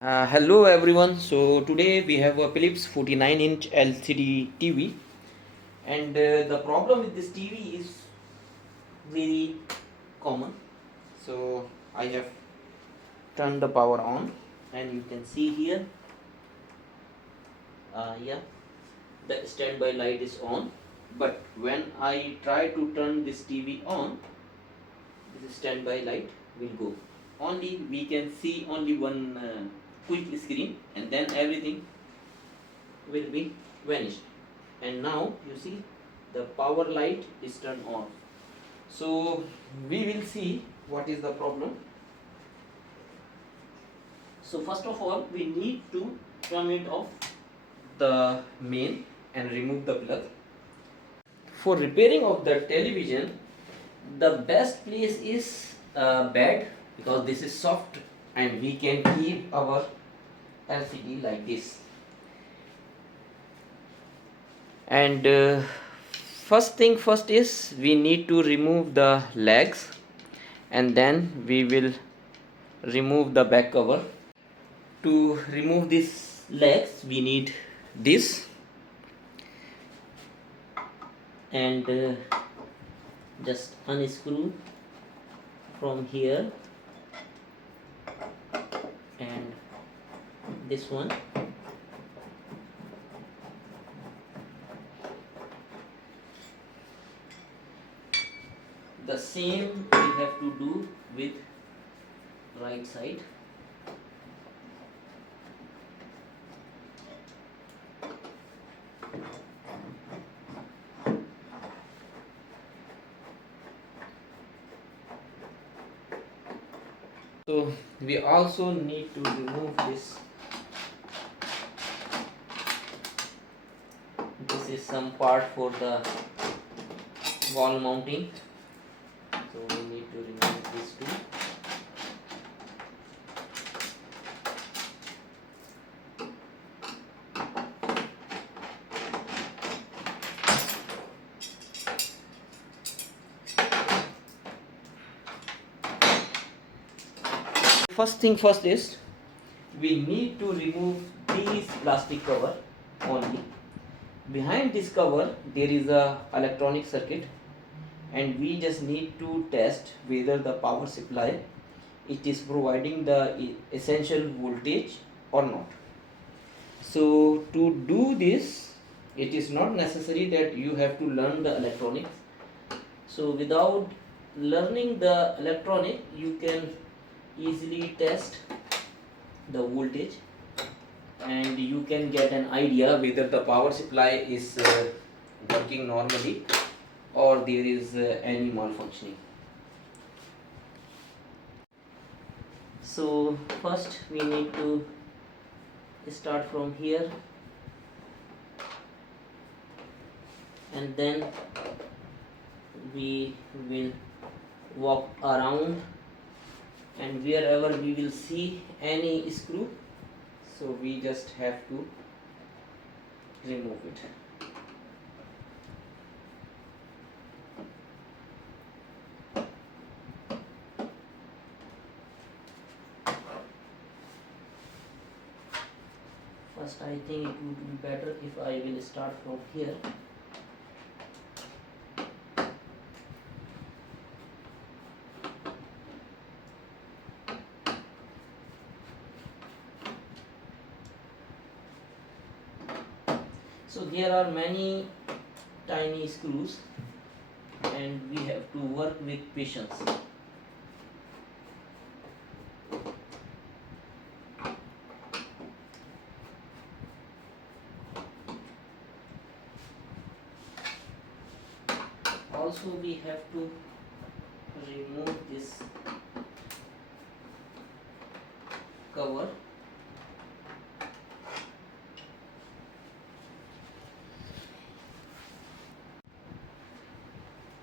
Hello everyone. So today we have a Philips 49-inch LCD TV, and the problem with this TV is very common. So I have turned the power on, and you can see here, yeah, the standby light is on. But when I try to turn this TV on, this standby light will go. Only we can see only one quick screen, and then everything will be vanished. And now you see the power light is turned on. So we will see what is the problem. So first of all, we need to turn it off the main and remove the plug. For repairing of the television, the best place is bed, because this is soft and we can keep our LCD like this. And first thing first is we need to remove the legs, and then we will remove the back cover. To remove these legs we need this, and just unscrew from here, and this one. The same we have to do with right side. So we also need to remove this. This is some part for the wall mounting. So we need to remove this too. First thing first is we need to remove these plastic cover only. Behind this cover there is a electronic circuit, and we just need to test whether the power supply it is providing the essential voltage or not. So to do this, it is not necessary that you have to learn the electronics. So without learning the electronic, you can easily test the voltage, and you can get an idea whether the power supply is working normally or there is any malfunctioning. So first we need to start from here, and then we will walk around, and wherever we will see any screw, so we just have to remove it. First, I think it would be better if I will start from here. So there are many tiny screws, and we have to work with patience. Also we have to remove this cover.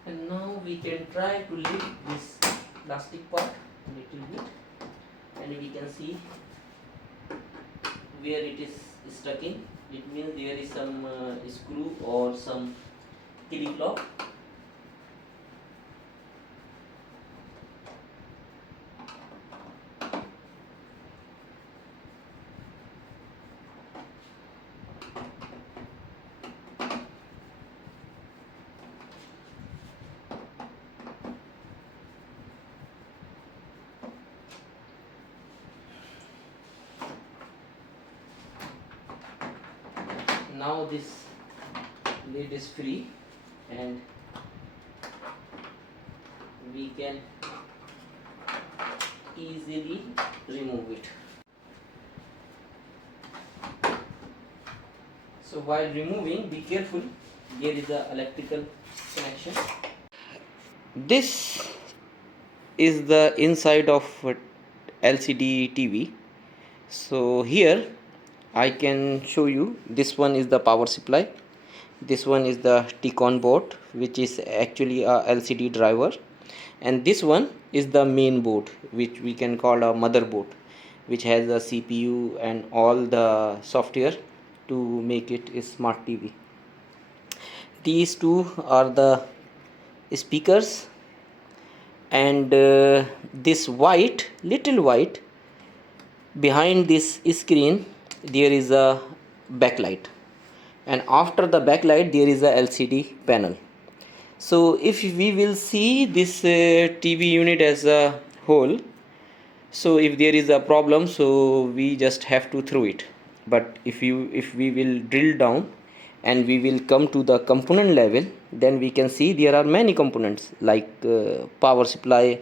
And now we can try to lift this plastic part a little bit, and we can see where it is stuck in. It means there is some screw or some clip lock. now this lid is free and we can easily remove it. So while removing, be careful, here is the electrical connection. This is the inside of LCD TV. So here I can show you, this one is the power supply, this one is the T-con board, which is actually a LCD driver, and this one is the main board, which we can call a motherboard, which has a CPU and all the software to make it a smart TV. These two are the speakers, and this little white behind this screen, there is a backlight, and after the backlight there is a LCD panel. So if we will see this TV unit as a whole, so if there is a problem, so we just have to throw it. But if we will drill down and we will come to the component level, then we can see there are many components like power supply,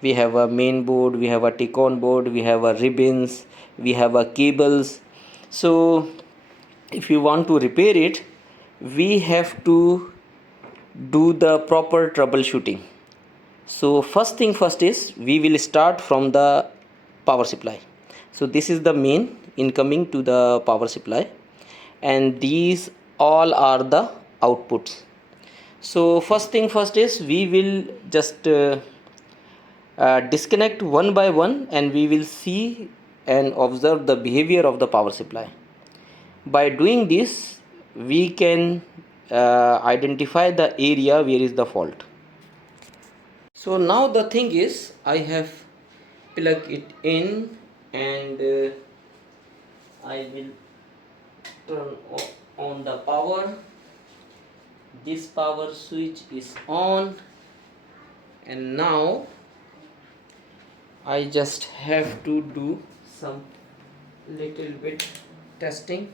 we have a main board, we have a T-con board, we have a ribbons, we have a cables. So if you want to repair it, we have to do the proper troubleshooting. So first thing first is we will start from the power supply. So this is the main incoming to the power supply, and these all are the outputs. So first thing first is we will just disconnect one by one, and we will see and observe the behavior of the power supply. By doing this, we can identify the area where is the fault. So now the thing is, I have plugged it in, and I will turn on the power. This power switch is on, and now I just have to do some little bit testing.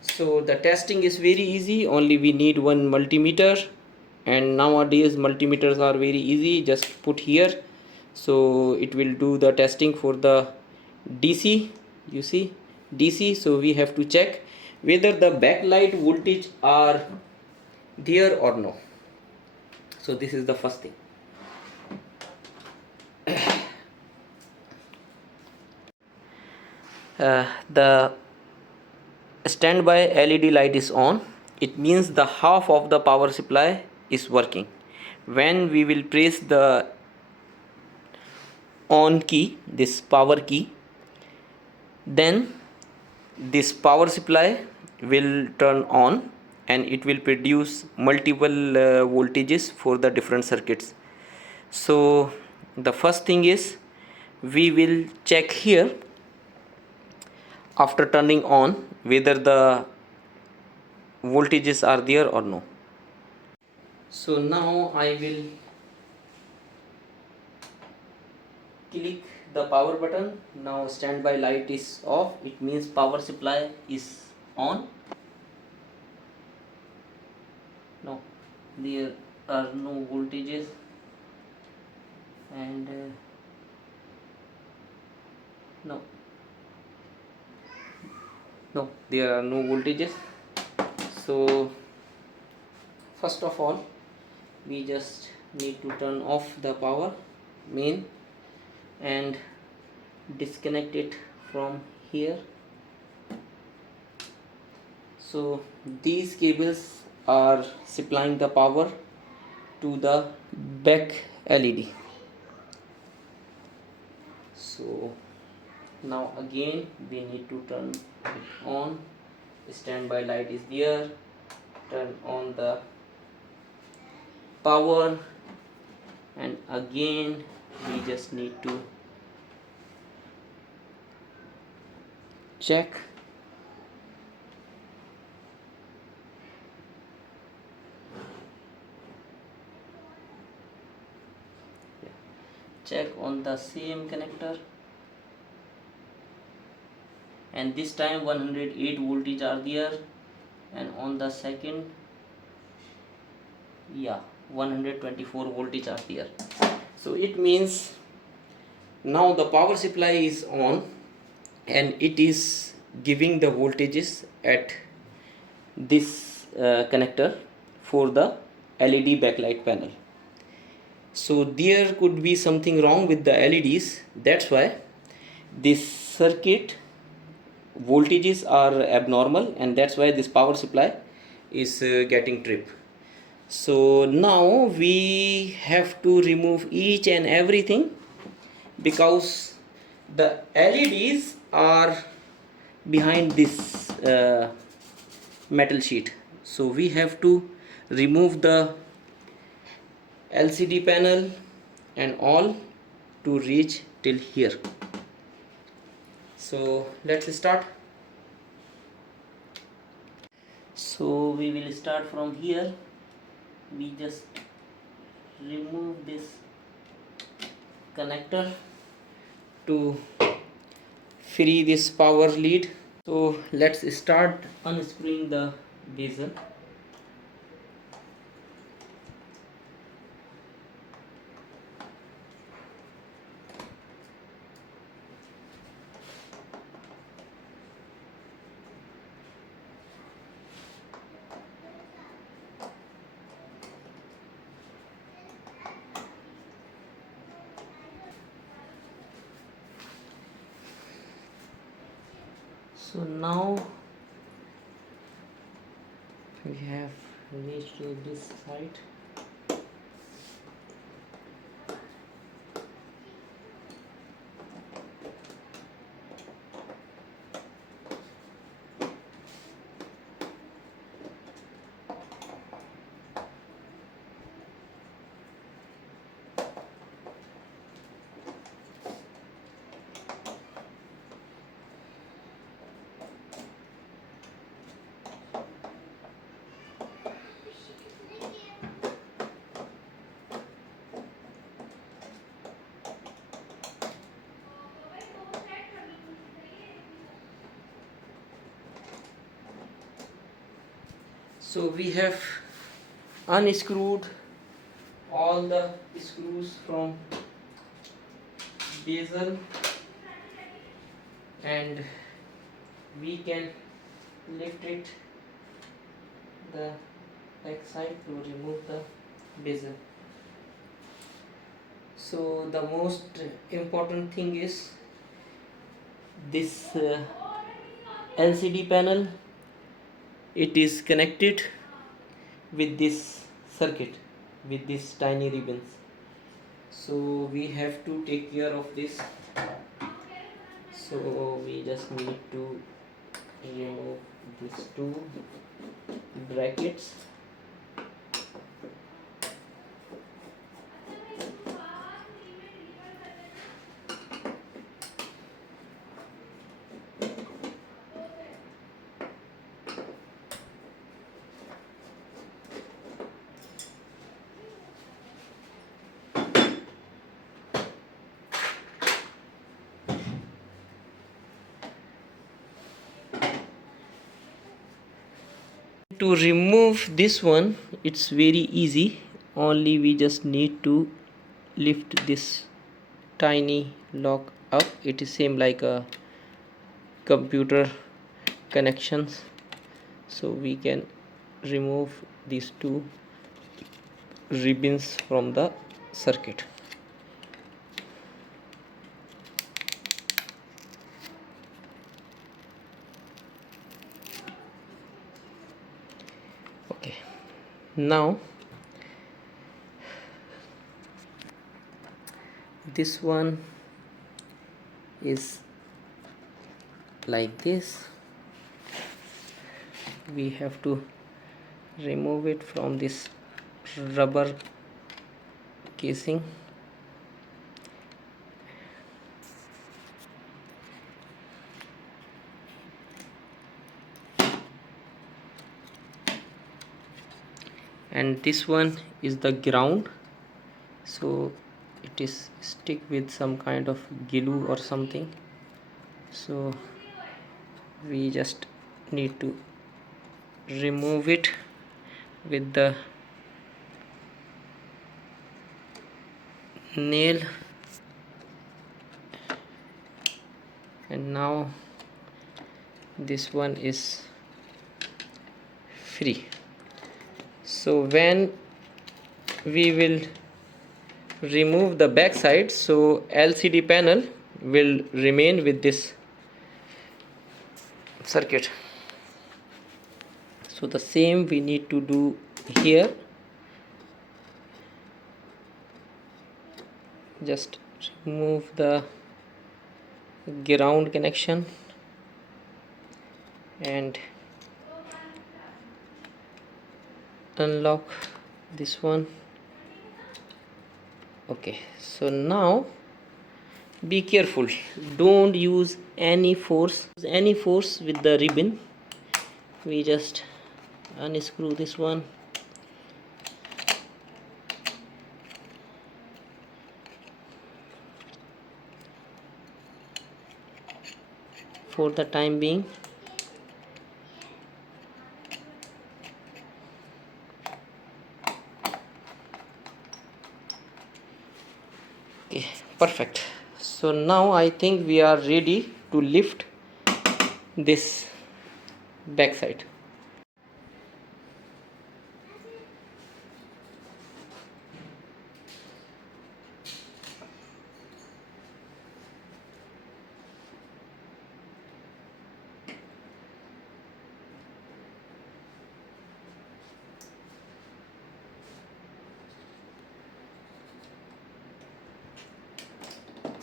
So the testing is very easy, only we need one multimeter, and nowadays multimeters are very easy, just put here, so it will do the testing for the DC. You see DC, so we have to check whether the backlight voltage are there or no. So this is the first thing. The standby LED light is on. It means the half of the power supply is working. When we will press the on key, this power key, then this power supply will turn on and it will produce multiple voltages for the different circuits. So the first thing is we will check here after turning on whether the voltages are there or no. So now I will click the power button. Now standby light is off, it means power supply is on. No, there are no voltages, and no, there are no voltages. So first of all, we just need to turn off the power main and disconnect it from here. So these cables are supplying the power to the back LED. So now again we need to turn it on. Standby light is there. Turn on the power, and again we just need to check. Check on the same connector, and this time 108 voltage are there. and on the second, yeah, 124 voltage are there. So it means now the power supply is on and it is giving the voltages at this connector for the LED backlight panel. So there could be something wrong with the LEDs, that's why this circuit voltages are abnormal, and that's why this power supply is getting trip. So now we have to remove each and everything, because the LEDs are behind this metal sheet. So we have to remove the LCD panel and all to reach till here. So let's start. So we will start from here. We just remove this connector to free this power lead. So let's start unscrewing the bezel. So now we have reached to this side. So we have unscrewed all the screws from bezel, and we can lift it the back side to remove the bezel. So the most important thing is this LCD panel. It is connected with this circuit with these tiny ribbons. So we have to take care of this. So we just need to remove these two brackets. To remove this one, it's very easy. Only we just need to lift this tiny lock up. It is same like a computer connections. So we can remove these two ribbons from the circuit. Okay, now this one is like this. We have to remove it from this rubber casing. And this one is the ground, so it is stick with some kind of glue or something. So we just need to remove it with the nail, and now this one is free. So when we will remove the back side, so LCD panel will remain with this circuit. So the same we need to do here. Just remove the ground connection and unlock this one. Okay, so now be careful, don't use any force with the ribbon. We just unscrew this one. For the time being, okay, perfect. So now I think we are ready to lift this backside.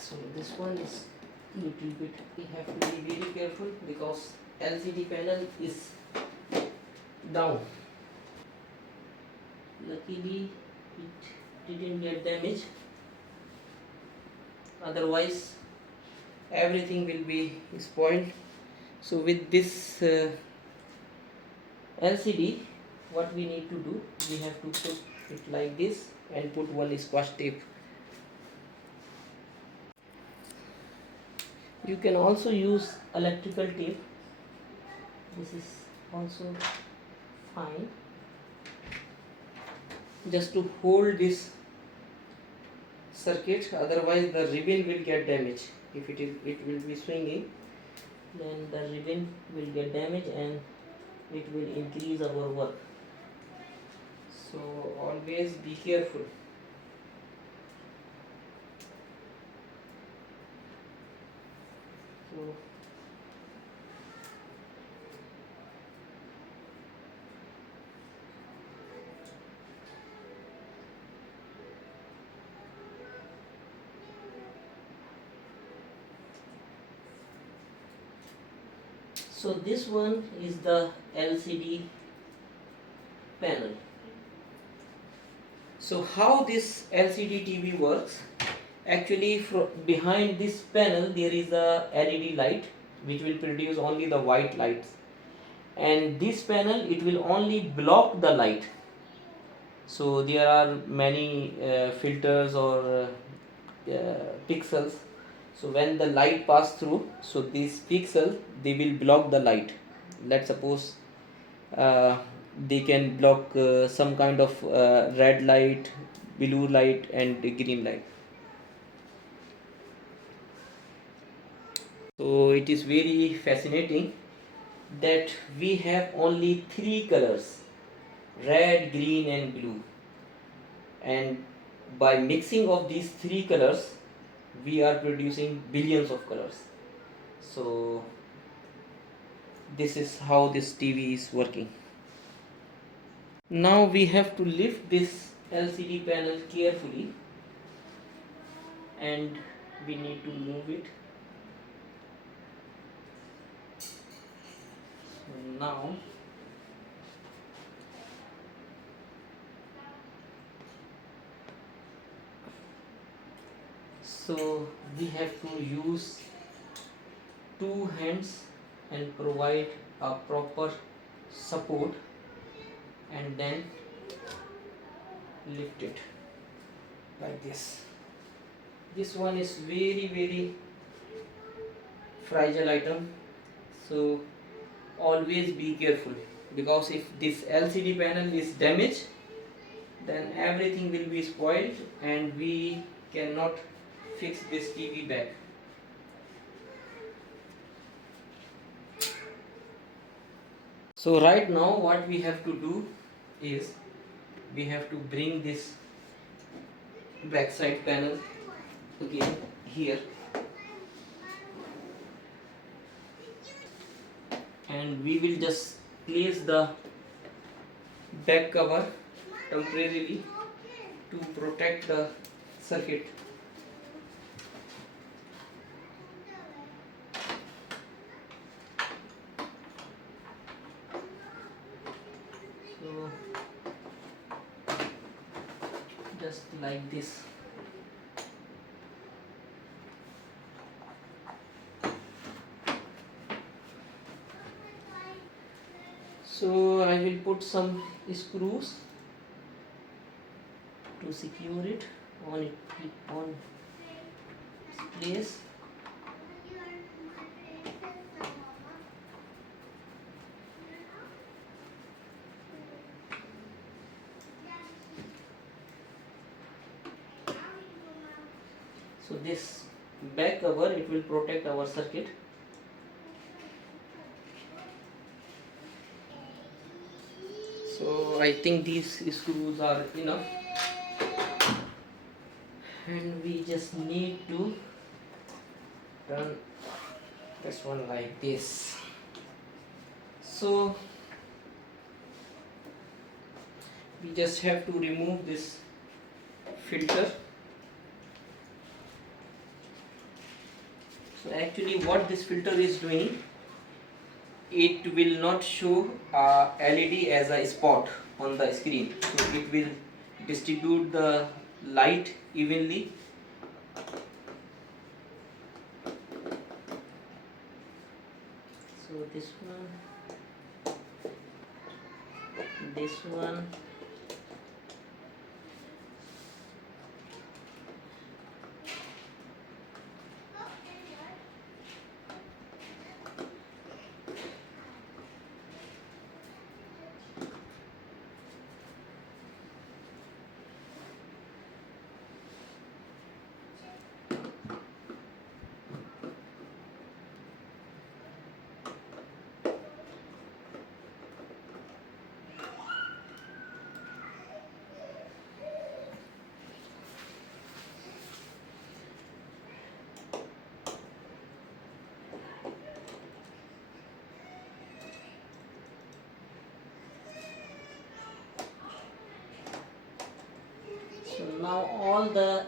So this one is little bit, we have to be very careful because LCD panel is down. Luckily it didn't get damaged, otherwise everything will be spoiled. So with this LCD, what we need to do, we have to put it like this and put one scotch tape. You can also use electrical tape, this is also fine, just to hold this circuit, otherwise the ribbon will get damaged. If it will be swinging, then the ribbon will get damaged and it will increase our work. So always be careful. So this one is the LCD panel. So how this LCD TV works? Actually, behind this panel there is a LED light which will produce only the white lights, and this panel, it will only block the light. So there are many filters or pixels. So when the light pass through, so these pixels, they will block the light. Let's suppose they can block some kind of red light, blue light and green light. So it is very fascinating that we have only three colors: red, green and blue, and by mixing of these three colors we are producing billions of colors. So this is how this TV is working. Now we have to lift this LCD panel carefully and we need to move it. So now we have to use two hands and provide a proper support and then lift it like this. This one is very fragile item, so always be careful. because if this LCD panel is damaged, then everything will be spoiled and we cannot fix this TV back. So right now what we have to do is we have to bring this backside panel again here, and we will just place the back cover temporarily to protect the circuit. So just like this. So I will put some screws to secure it on its place. So this back cover, it will protect our circuit. So I think these screws are enough, and we just need to turn this one like this. So we just have to remove this filter. So actually what this filter is doing, it will not show LED as a spot on the screen, so it will distribute the light evenly. So this one, so now all the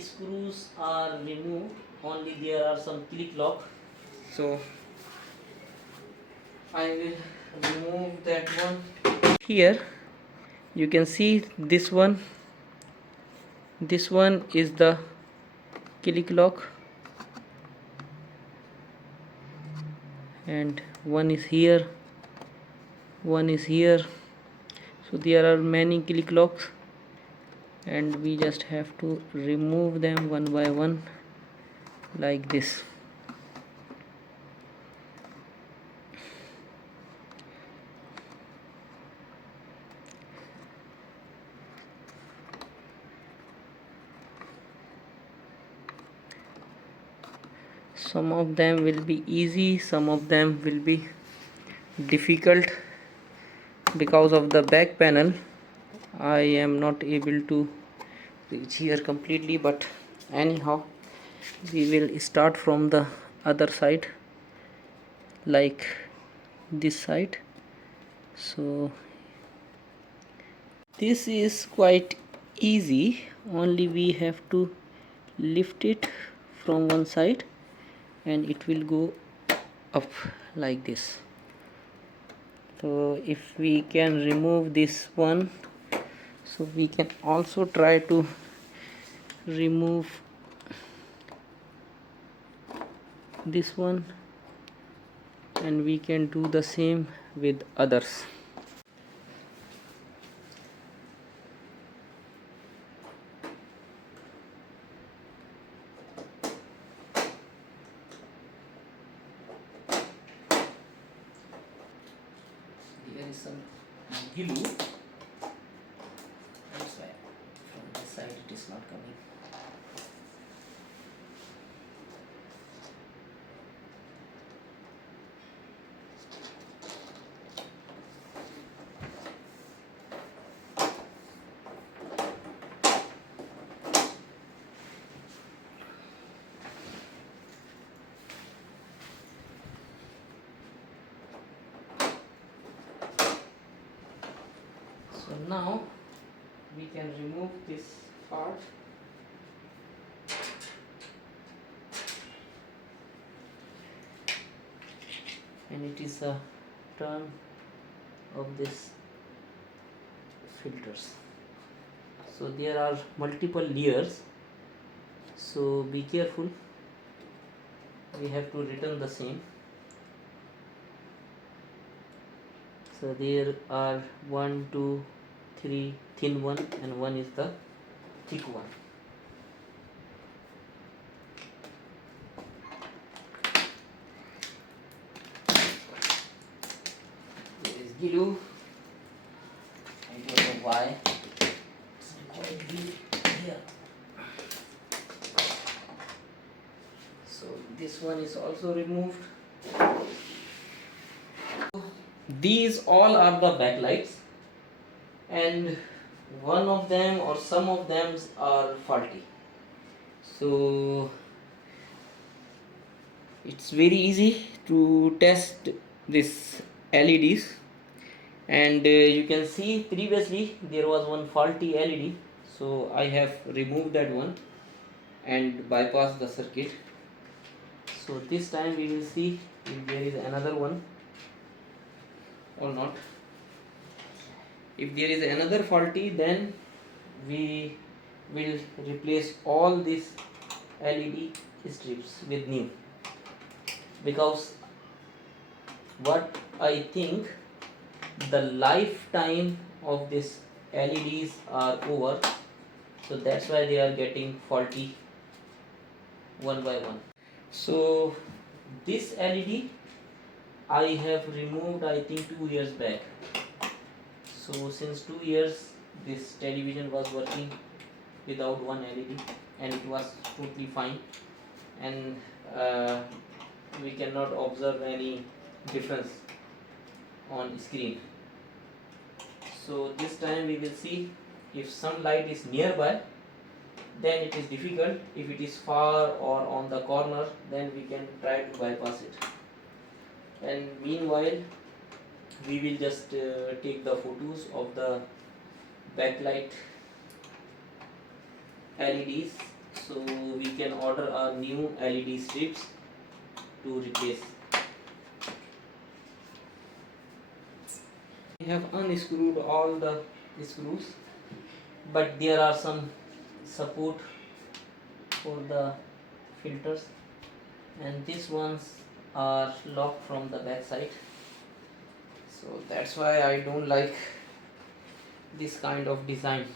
screws are removed, only there are some click lock. So I will remove that one. Here you can see this one is the click lock, and one is here, so there are many click locks, and we just have to remove them one by one like this. Some of them will be easy, some of them will be difficult. Because of the back panel I am not able to reach here completely, but anyhow we will start from the other side, like this side. So this is quite easy, only we have to lift it from one side and it will go up like this. So if we can remove this one, so we can also try to remove this one, and we can do the same with others. Here there is some glue. That's why from this side it is not coming. So now we can remove this part. And it is a turn of this filters. So there are multiple layers, so be careful, we have to return the same. So there are 1, 2, 3 thin one and one is the thick one. There is glue. I don't know why it's quite deep here. So this one is also removed. These all are the backlights, and one of them or some of them are faulty. So it's very easy to test this LEDs, and you can see previously there was one faulty LED, so I have removed that one and bypassed the circuit. So this time we will see if there is another one or not. If there is another faulty, then we will replace all these LED strips with new, because what I think, the lifetime of this LEDs are over, so that's why they are getting faulty one by one. So this LED I have removed, I think 2 years back. So since 2 years this television was working without one LED and it was totally fine, and we cannot observe any difference on screen. So this time we will see, if some light is nearby then it is difficult, if it is far or on the corner then we can try to bypass it. And meanwhile we will just take the photos of the backlight LEDs, so we can order our new LED strips to replace. We have unscrewed all the screws, but there are some support for the filters, and these ones are locked from the back side. So that's why I don't like this kind of design,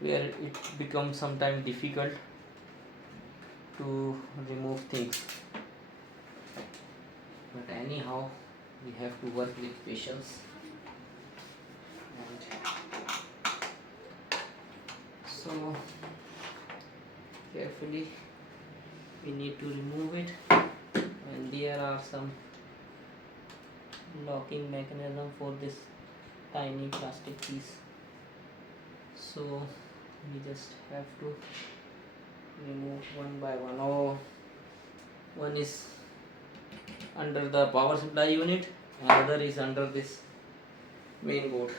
where it becomes sometimes difficult to remove things. But anyhow, we have to work with patience, and so carefully we need to remove it. And there are some locking mechanism for this tiny plastic piece, so we just have to remove one by one. Oh, one is under the power supply unit, another is under this main board.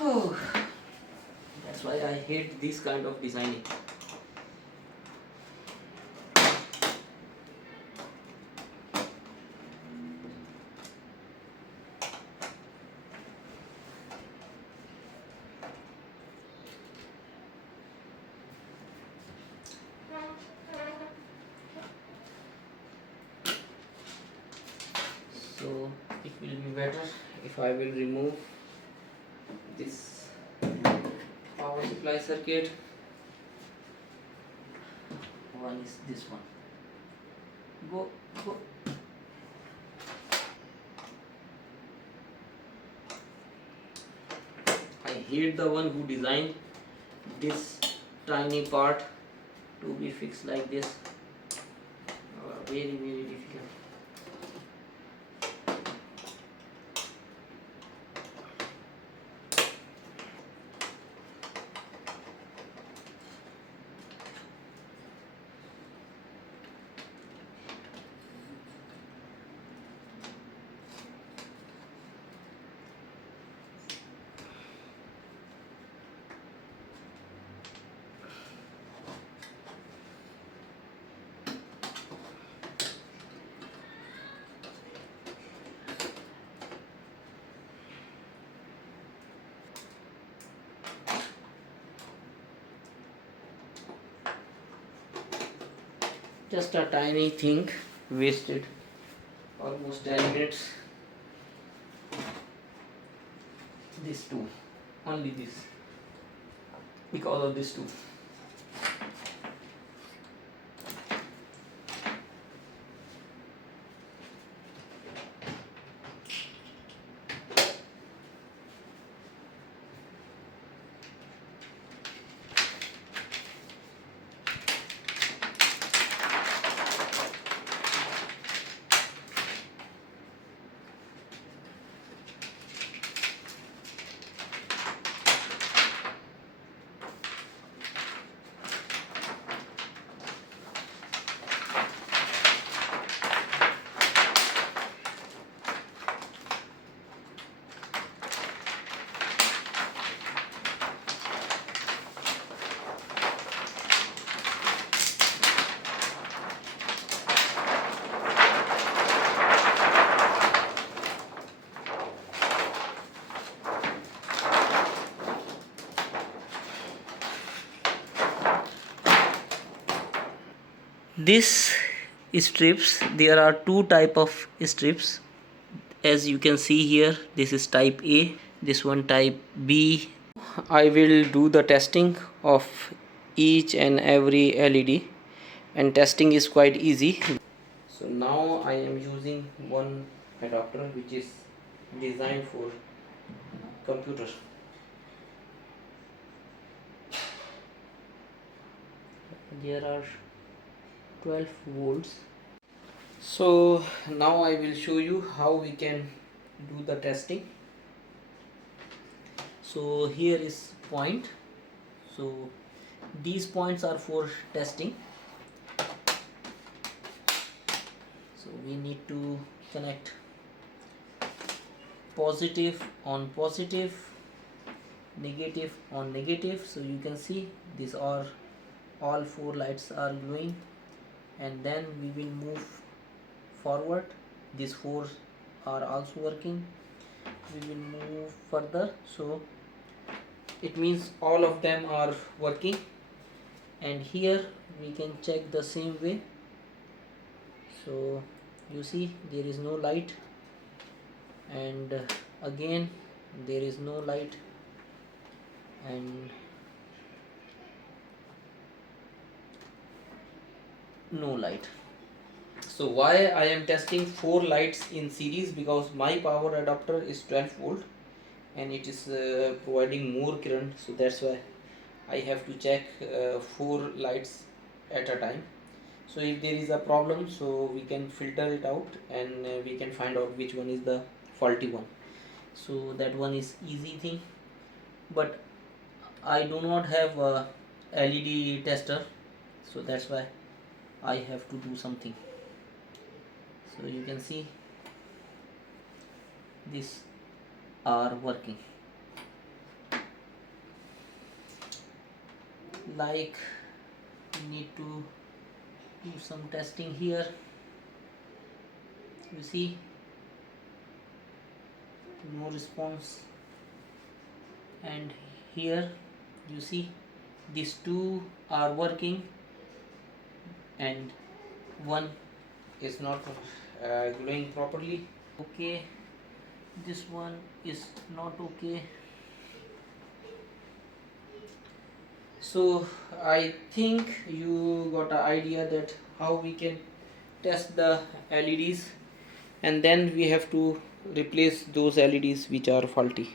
Oh, that's why I hate this kind of designing. So it will be better if I will remove this power supply circuit one is this one. Go. I hate the one who designed this tiny part to be fixed like this. Very difficult. Just a tiny thing, wasted almost 10 minutes. This too, only this, because of this too. This strips, there are two type of strips, as you can see here. This is type A, this one type B. I will do the testing of each and every LED, and testing is quite easy. So now I am using one adapter which is designed for computer. There are 12 volts. So now I will show you how we can do the testing. So here is point. So these points are for testing. So we need to connect positive on positive, negative on negative. So you can see these are all four lights are glowing, and then we will move forward. These four are also working. We will move further, so it means all of them are working. And here we can check the same way. So you see there is no light, and again there is no light, and no light. So why I am testing 4 lights in series? Because my power adapter is 12 volt and it is providing more current, so that's why I have to check 4 lights at a time. So if there is a problem, so we can filter it out, and we can find out which one is the faulty one. So that one is easy thing, but I do not have a LED tester, so that's why I have to do something. So you can see these are working. Like we need to do some testing here. You see no response, and here you see these two are working and one is not glowing properly. Okay, this one is not okay. So I think you got an idea that how we can test the LEDs, and then we have to replace those LEDs which are faulty.